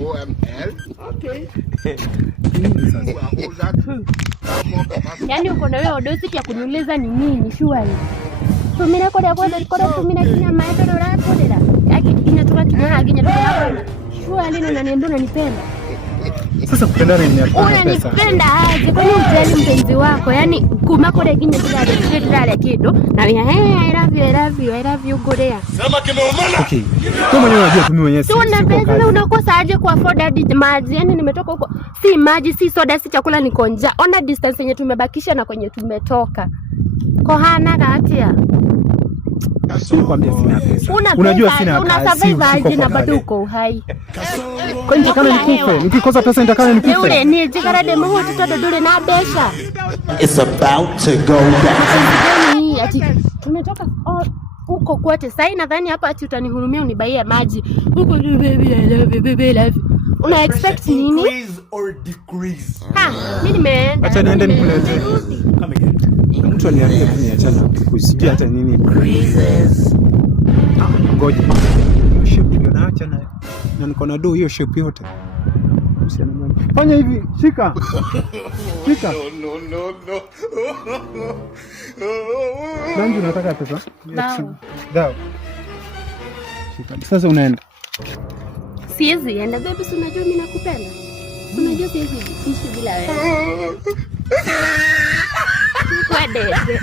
OML. Okay. Yaani uko na wewe audacity ya kuniuliza ni nini shwari. Tumira kwa tumira kinya maendo ora kodera. Yaki kinya toka kinya toka. Shwari na niambia unanipenda. Sasa kupendana ni hapo. Unanipenda aje? Kwani ujali mpenzi wako? Yaani kumakore kinya toka kido. Na wewe I love you gorea. Sema kimeumana. Okay. Kama mwenyewe unajua mimi mwenyewe. Tuna pesa unakosa aje kwa afford hadi maji? Yaani nimetoka huko. Si maji, si soda, si chakula, niko njaa. Ona distance yenye tumebakisha na kwenye tumetoka. Kohana katia. Nikwambia sina pesa. Unajua sina pesa. Una survive aje na bado uko uhai? Kwa nini kama nikufe? Nikikosa pesa nitakana nikufe. Yule ni jikara demo huko toto dole na besha. It's about to go down. Ati tumetoka huko kwote. Sasa nadhani hapa ati utanihurumia unibaie maji. Huko baby I love you. Una expect nini? Increase or decrease? Mimi nimeenda. Acha niende nikulete. Come again. Mtu alianza kuniachana kusijia hata nini. Ngoja. Shape ndio naacha na niko na do hiyo shape yote. Fanya hivi, shika. Shika. No. Nani unataka pesa? Dawa. Shika. Sasa unaenda. Siwezi enda baby, si unajua mimi nakupenda. Unajua siwezi ishi bila wewe. Kwa dede.